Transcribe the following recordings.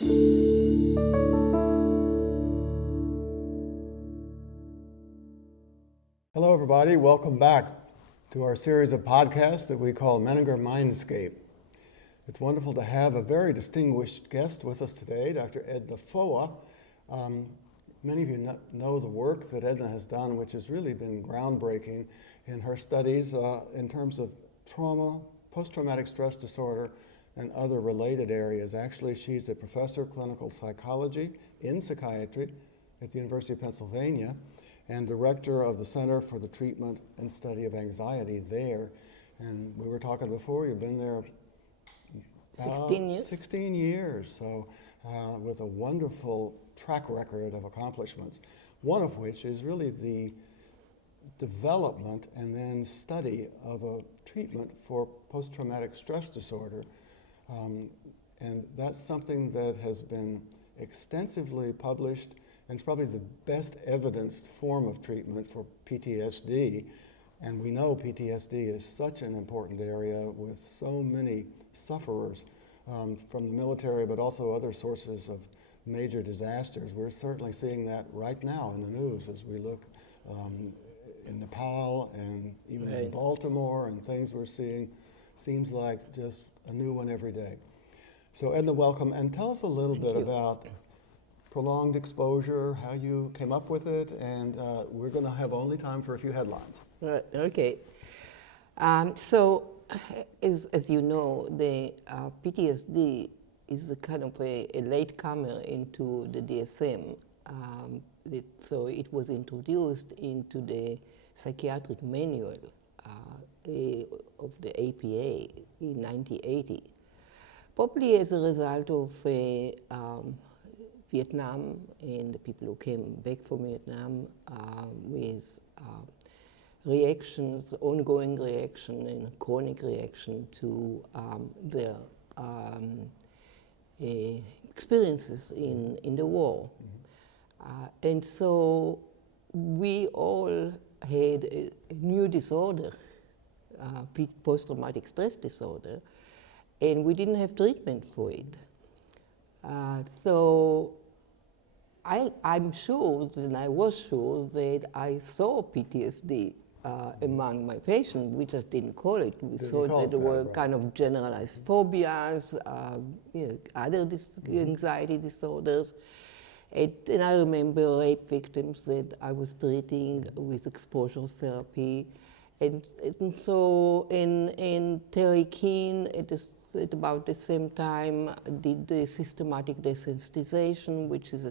Hello, everybody. Welcome back to our series of podcasts that we call Menninger Mindscape. It's wonderful to have a very distinguished guest with us today, Dr. Edna Foa. Many of you know the work that Edna has done, which has really been groundbreaking in her studies in terms of trauma, post-traumatic stress disorder, and other related areas. Actually, she's a professor of clinical psychology in psychiatry at the University of Pennsylvania and director of the Center for the Treatment and Study of Anxiety there. And we were talking before, you've been there 16 years. 16 years, so with a wonderful track record of accomplishments, one of which is really the development and then study of a treatment for post-traumatic stress disorder. And that's something that has been extensively published, and it's probably the best evidenced form of treatment for PTSD. And we know PTSD is such an important area with so many sufferers from the military, but also other sources of major disasters. We're certainly seeing that right now in the news as we look in Nepal and even in Baltimore, and things we're seeing seems like just a new one every day. So Edna, welcome, and tell us a little bit about prolonged exposure, how you came up with it, and we're going to have only time for a few headlines. Right, okay. So, as you know, the PTSD is a kind of a latecomer into the DSM. So it was introduced into the psychiatric manual of the APA in 1980, probably as a result of Vietnam and the people who came back from Vietnam with reactions, ongoing reaction and chronic reaction to their experiences in the war. And so we all had a new disorder, post-traumatic stress disorder, and we didn't have treatment for it. So I'm sure, and I was sure, that I saw PTSD among my patients. We just didn't call it. We thought that there were kind of generalized phobias, other anxiety disorders. And I remember rape victims that I was treating with exposure therapy. And so in Terry Keane, at about the same time, did the systematic desensitization, which is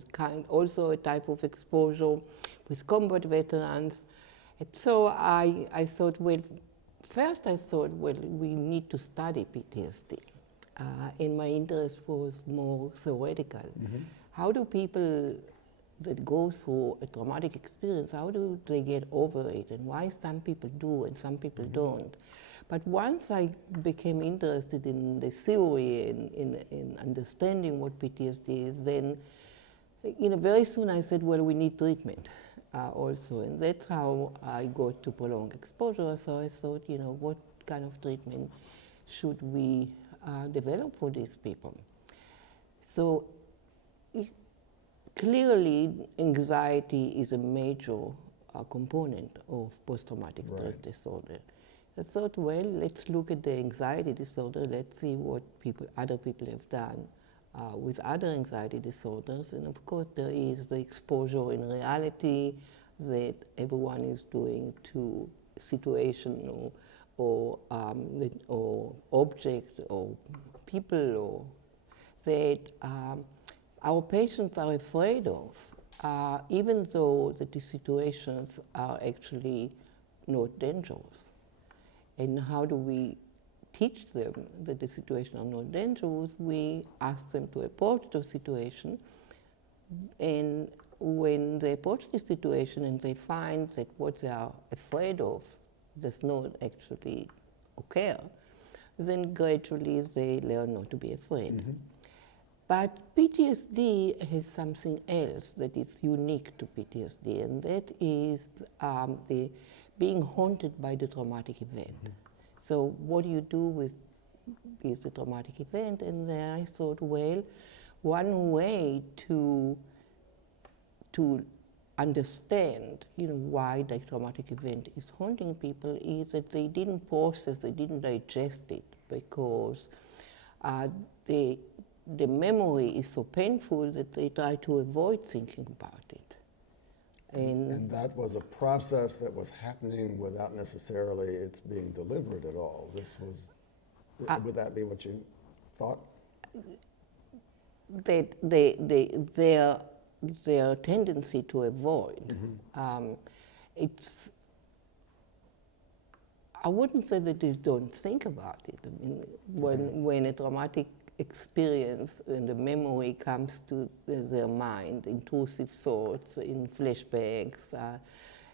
also a type of exposure with combat veterans. And so I thought, well, we need to study PTSD. And my interest was more theoretical. Mm-hmm. How do people that go through a traumatic experience, how do they get over it? And why some people do and some people don't? But once I became interested in the theory and in understanding what PTSD is, then very soon I said, well, we need treatment also. And that's how I got to prolonged exposure. So I thought, what kind of treatment should we develop for these people? So clearly, anxiety is a major component of post-traumatic stress disorder. I thought, well, let's look at the anxiety disorder. Let's see what other people have done with other anxiety disorders. And of course, there is the exposure in reality that everyone is doing to situation or object or people or that our patients are afraid of, even though the situations are actually not dangerous. And how do we teach them that the situations are not dangerous? We ask them to approach the situation, and when they approach the situation and they find that what they are afraid of does not actually occur, then gradually they learn not to be afraid. Mm-hmm. But PTSD has something else that is unique to PTSD, and that is the being haunted by the traumatic event. Mm-hmm. So what do you do with the traumatic event? And then I thought, well, one way to understand, why that traumatic event is haunting people is that they didn't process, they didn't digest it, because the memory is so painful that they try to avoid thinking about it. And that was a process that was happening without necessarily it's being deliberate at all. This was, would that be what you thought? That their tendency to avoid. I wouldn't say that they don't think about it. I mean, when a traumatic experience and the memory comes to their mind, intrusive thoughts, in flashbacks,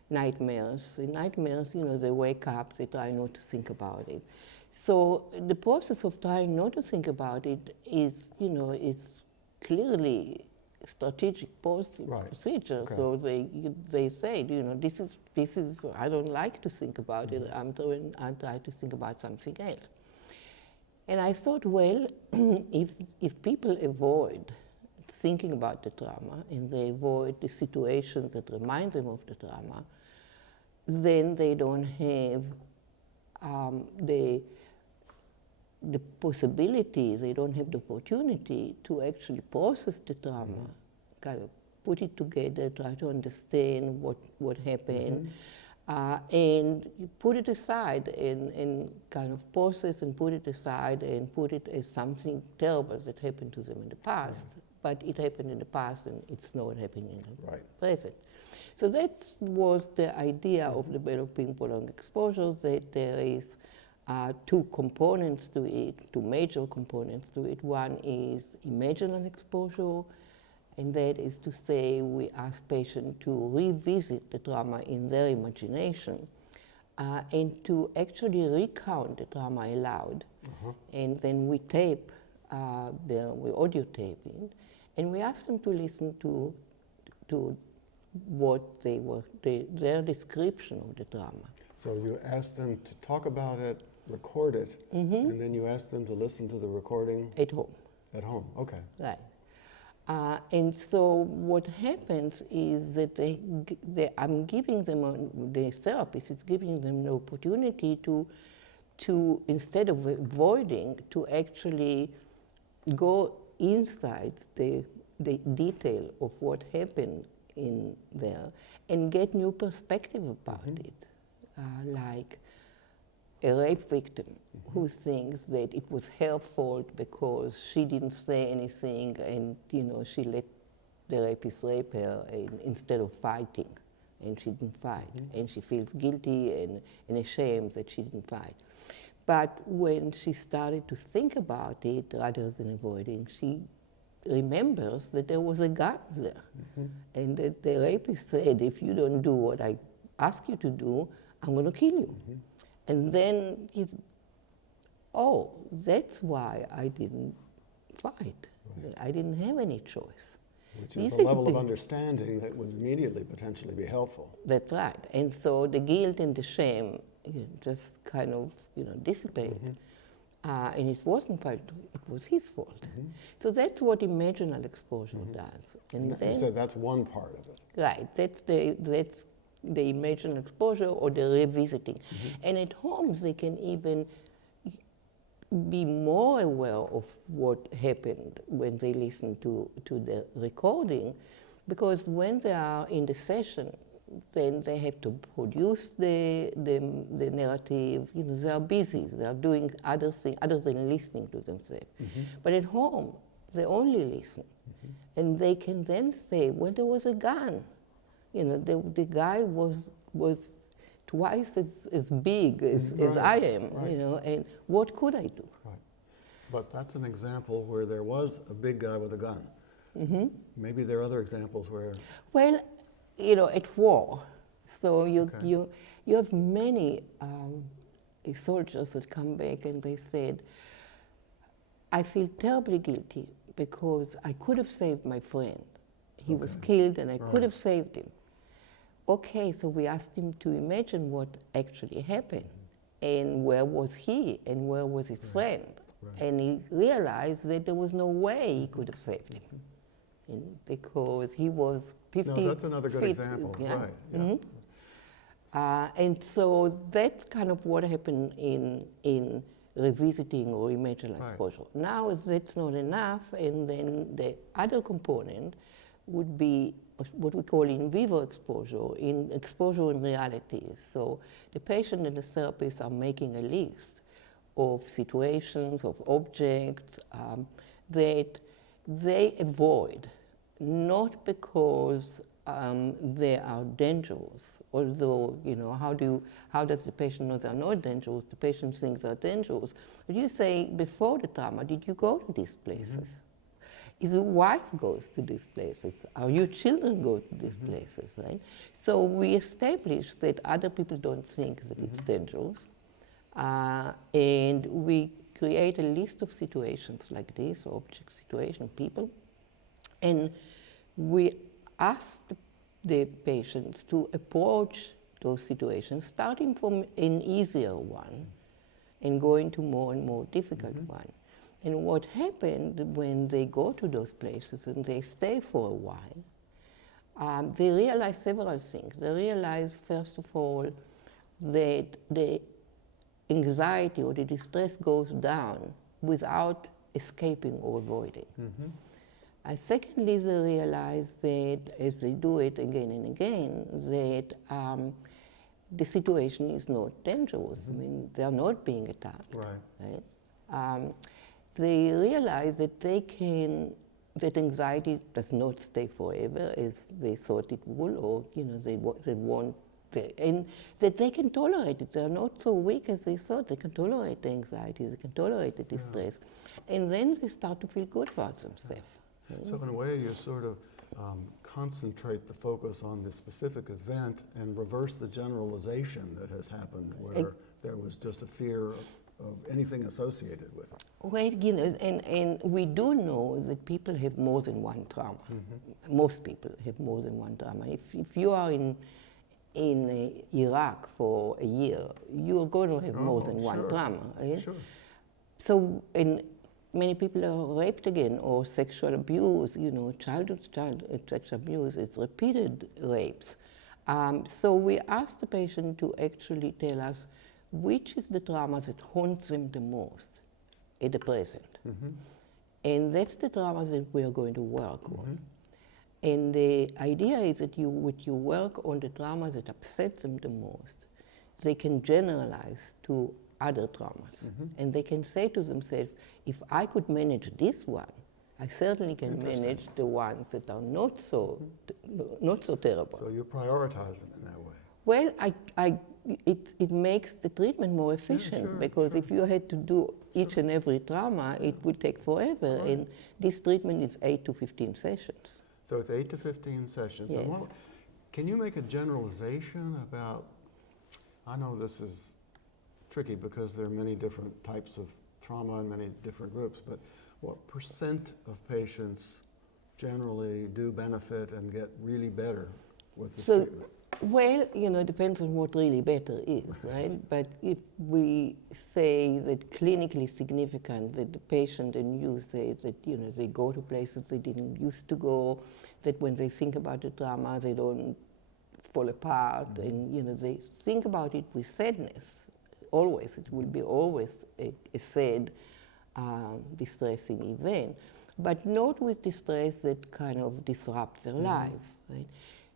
nightmares. In nightmares, they wake up, they try not to think about it. So the process of trying not to think about it is clearly strategic procedure. Okay. So they say, this is I don't like to think about it. I try to think about something else. And I thought, well, if people avoid thinking about the trauma and they avoid the situations that remind them of the trauma, then they don't have the possibility, they don't have the opportunity to actually process the trauma, kind of put it together, try to understand what happened, and put it aside and kind of process and put it aside and put it as something terrible that happened to them in the past. But it happened in the past and it's not happening in the present. So that was the idea of developing prolonged exposure, that there is two components to it, two major components to it. One is imaginal exposure, and that is to say we ask patients to revisit the trauma in their imagination and to actually recount the trauma aloud. And then we tape, we audio tape it, and we ask them to listen to what their description of the trauma. So you asked them to talk about it, record it, and then you asked them to listen to the recording? At home. At home, okay. Right. And so what happens is that I'm giving them, the therapist is giving them the opportunity to instead of avoiding, to actually go inside the detail of what happened in there and get new perspective about it. Like a rape victim who thinks that it was her fault because she didn't say anything and she let the rapist rape her instead of fighting, and she didn't fight, and she feels guilty and ashamed that she didn't fight. But when she started to think about it rather than avoiding, she remembers that there was a gun there, and that the rapist said, if you don't do what I ask you to do, I'm going to kill you. And then that's why I didn't fight. I didn't have any choice. Which is a level of understanding that would immediately potentially be helpful. That's right. And so the guilt and the shame just kind of dissipated. And it wasn't fault, it was his fault. So that's what imaginal exposure does. And then, you said that's one part of it. Right. That's the imaginal exposure or the revisiting. And at home they can even be more aware of what happened when they listen to the recording, because when they are in the session, then they have to produce the narrative. They are busy. They are doing other things other than listening to themselves. But at home, they only listen, and they can then say, "Well, there was a gun. The guy was twice as big as I am. And what could I do?" Right. But that's an example where there was a big guy with a gun. Maybe there are other examples where. Well, at war, so you have many soldiers that come back and they said, "I feel terribly guilty because I could have saved my friend. He was killed and I could have saved him." Okay, so we asked him to imagine what actually happened and where was he and where was his friend. Right. And he realized that there was no way he could have saved him, because he was 50 No, that's another good feet, example. yeah. Right. Yeah. And so that's kind of what happened in revisiting or imaginal Right. exposure. Now that's not enough, and then the other component would be what we call in vivo exposure, in exposure in reality. So the patient and the therapist are making a list of situations, of objects that they avoid, not because they are dangerous, although, how does the patient know they're not dangerous? The patient thinks they're dangerous. But you say, before the trauma, did you go to these places? Is your wife goes to these places? Or your children go to these places, right? So we establish that other people don't think that it's dangerous. And we create a list of situations like this, object situation, people, and we ask the patients to approach those situations, starting from an easier one and going to more and more difficult one. And what happened when they go to those places and they stay for a while, they realize several things. They realize, first of all, that the anxiety or the distress goes down without escaping or avoiding. Secondly, they realize that, as they do it again and again, that the situation is not dangerous. I mean, they are not being attacked. Right? They realize that that anxiety does not stay forever as they thought it would, or they want. And that they can tolerate it. They're not so weak as they thought. They can tolerate the anxiety, they can tolerate the distress. And then they start to feel good about themselves. So in a way, you sort of concentrate the focus on the specific event and reverse the generalization that has happened, where there was just a fear of anything associated with it. Well, and we do know that people have more than one trauma. Most people have more than one trauma. If you are in Iraq for a year, you're going to have more than one trauma. Right? Sure. So, and many people are raped again, or sexual abuse, child sexual abuse is repeated rapes. So we ask the patient to actually tell us which is the trauma that haunts them the most at the present. And that's the trauma that we are going to work on. And the idea is that with you work on the trauma that upsets them the most, they can generalize to other traumas. And they can say to themselves, if I could manage this one, I certainly can manage the ones that are not so terrible. So you prioritize them in that way. Well, it makes the treatment more efficient, because if you had to do each and every trauma, it would take forever. And this treatment is 8 to 15 sessions. So it's 8 to 15 sessions. Yes. And can you make a generalization about, I know this is tricky because there are many different types of trauma in many different groups, but what percent of patients generally do benefit and get really better with this treatment? Well, it depends on what really better is, right? But if we say that clinically significant, that the patient and you say that, they go to places they didn't used to go, that when they think about the trauma, they don't fall apart, and, they think about it with sadness. Always, it will be always a sad, distressing event, but not with distress that kind of disrupts their life, right?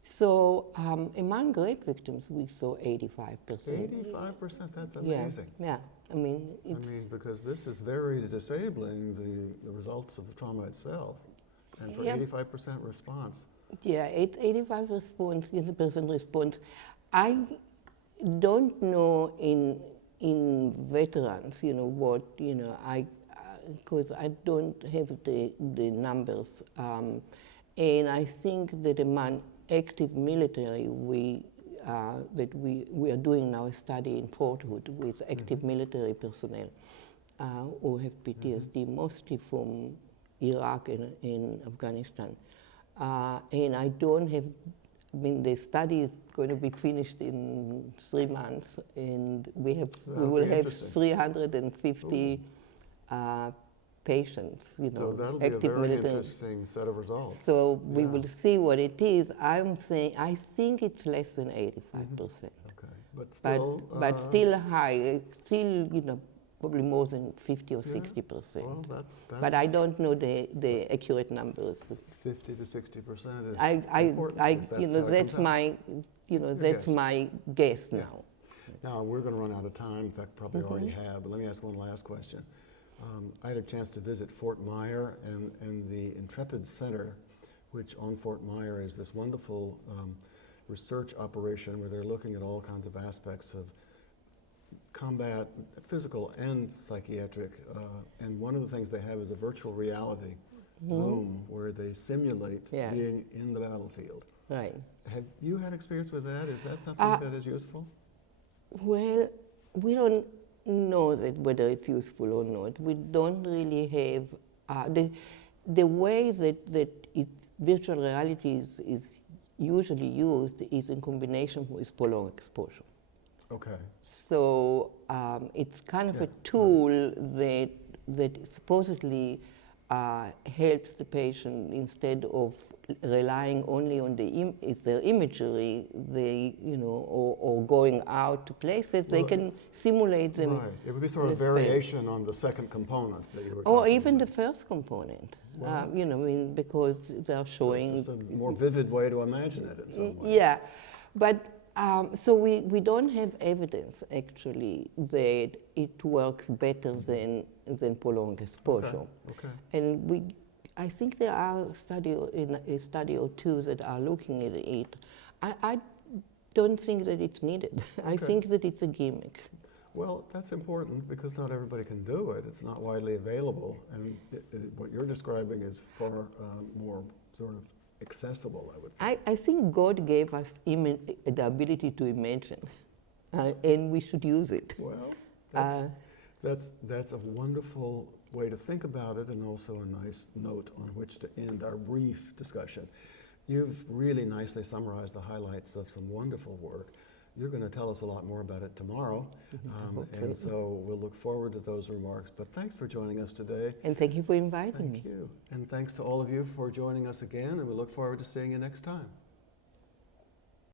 So among rape victims, we saw 85%. 85%, that's amazing. Yeah. I mean, because this is very disabling, the results of the trauma itself, and for 85% response. Yeah, 85% response. I don't know in veterans, because I don't have the numbers, and I think that among active military, we are doing now a study in Fort Hood with active military personnel who have PTSD, mostly from Iraq and Afghanistan. And I don't have, the study is going to be finished in 3 months, and we will have 350 patients, you So know, that'll be a active very military. interesting set of results. So we Yeah. will see what it is. I'm saying, I think it's less than 85%. Okay, but But still high. It's still, you know, probably more than 50 or Yeah. 60%. Well, that's But I don't know the accurate numbers. 50 to 60% is I important. if you know, how it that's comes out. my, you know, Your that's guess. my guess Yeah. now. Now, we're going to run out of time. In fact, probably already have, but let me ask one last question. I had a chance to visit Fort Myer and the Intrepid Center, which on Fort Myer is this wonderful research operation where they're looking at all kinds of aspects of combat, physical and psychiatric. And one of the things they have is a virtual reality room where they simulate Yeah. being in the battlefield. Right. Have you had experience with that? Is that something that is useful? Well, we don't know that whether it's useful or not. We don't really have the way that virtual reality is usually used is in combination with prolonged exposure. Okay. So it's kind of a tool that supposedly helps the patient instead of relying only on their imagery, or going out to places, they can simulate them. Right. It would be sort of with variation on the second component that you were Or talking even about. the first component, Wow. I mean, because they're showing. Just a more vivid way to imagine it in some way. Yeah, but so we don't have evidence actually that it works better than prolonged exposure. Okay. And I think there are a study or two that are looking at it. I don't think that it's needed. I Okay. think that it's a gimmick. Well, that's important because not everybody can do it. It's not widely available, and what you're describing is far more sort of accessible, I would think. I think God gave us the ability to imagine, and we should use it. Well, that's a wonderful way to think about it, and also a nice note on which to end our brief discussion. You've really nicely summarized the highlights of some wonderful work. You're going to tell us a lot more about it tomorrow, and so we'll look forward to those remarks. But thanks for joining us today. And thank you for inviting me. Thank you. And thanks to all of you for joining us again, and we look forward to seeing you next time.